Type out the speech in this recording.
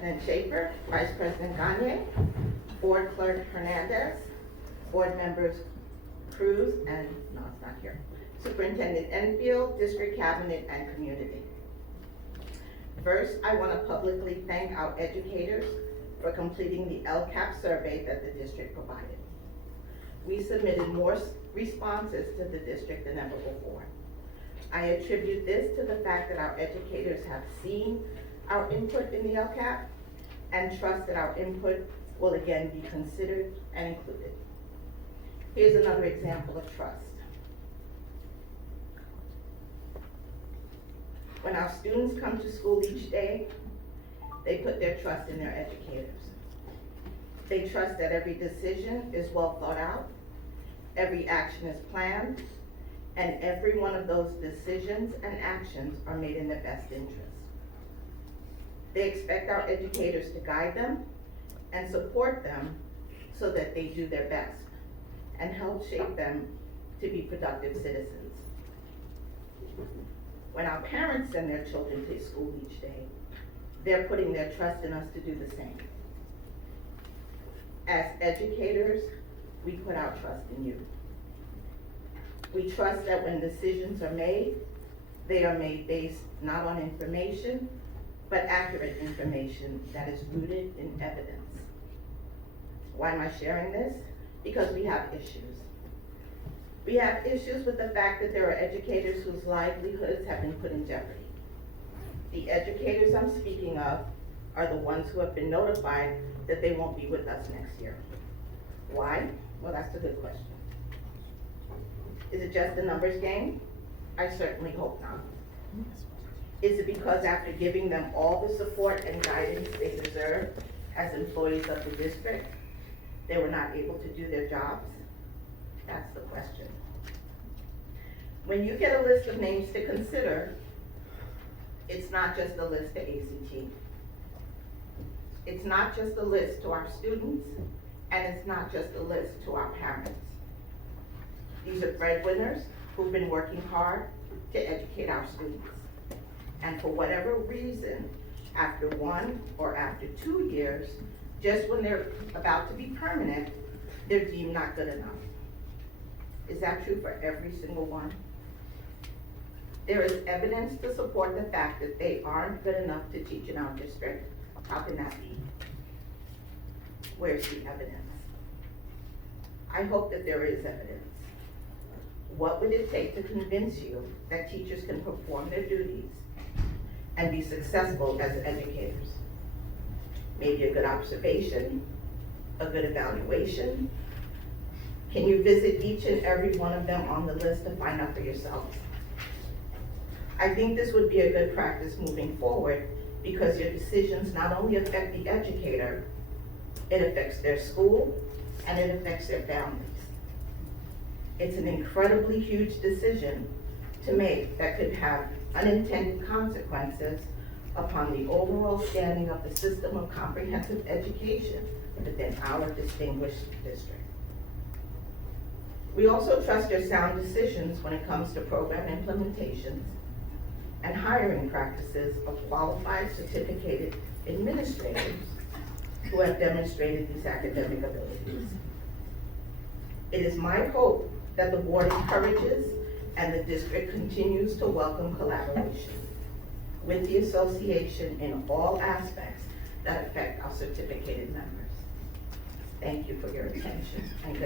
President Schaefer, Vice President Gagne, Board Clerk Hernandez, Board Members Cruz, and no, it's not here, Superintendent Enfield, District Cabinet, and Community. First, I want to publicly thank our educators for completing the LCAP survey that the district provided. We submitted more responses to the district than ever before. I attribute this to the fact that our educators have seen our input in the LCAP and trust that our input will again be considered and included. Here's another example of trust. When our students come to school each day, they put their trust in their educators. They trust that every decision is well thought out, every action is planned, and every one of those decisions and actions are made in their best interest. They expect our educators to guide them and support them so that they do their best and help shape them to be productive citizens. When our parents send their children to school each day, they're putting their trust in us to do the same. As educators, we put our trust in you. We trust that when decisions are made, they are made based not on information, but accurate information that is rooted in evidence. Why am I sharing this? Because we have issues. We have issues with the fact that there are educators whose livelihoods have been put in jeopardy. The educators I'm speaking of are the ones who have been notified that they won't be with us next year. Why? Well, that's a good question. Is it just a numbers game? I certainly hope not. Is it because after giving them all the support and guidance they deserve as employees of the district, they were not able to do their jobs? That's the question. When you get a list of names to consider, it's not just a list to ACT. It's not just a list to our students, and it's not just a list to our parents. These are breadwinners who've been working hard to educate our students. And for whatever reason, after 1 or after 2 years, just when they're about to be permanent, they're deemed not good enough. Is that true for every single one? There is evidence to support the fact that they aren't good enough to teach in our district. How can that be? Where's the evidence? I hope that there is evidence. What would it take to convince you that teachers can perform their duties and be successful as educators? Maybe a good observation, a good evaluation. Can you visit each and every one of them on the list to find out for yourselves? I think this would be a good practice moving forward because your decisions not only affect the educator, it affects their school and it affects their families. It's an incredibly huge decision to make that could have unintended consequences upon the overall standing of the system of comprehensive education within our distinguished district. We also trust your sound decisions when it comes to program implementations and hiring practices of qualified certificated administrators who have demonstrated these academic abilities. It is my hope that the board encourages and the district continues to welcome collaboration with the association in all aspects that affect our certificated members. Thank you for your attention and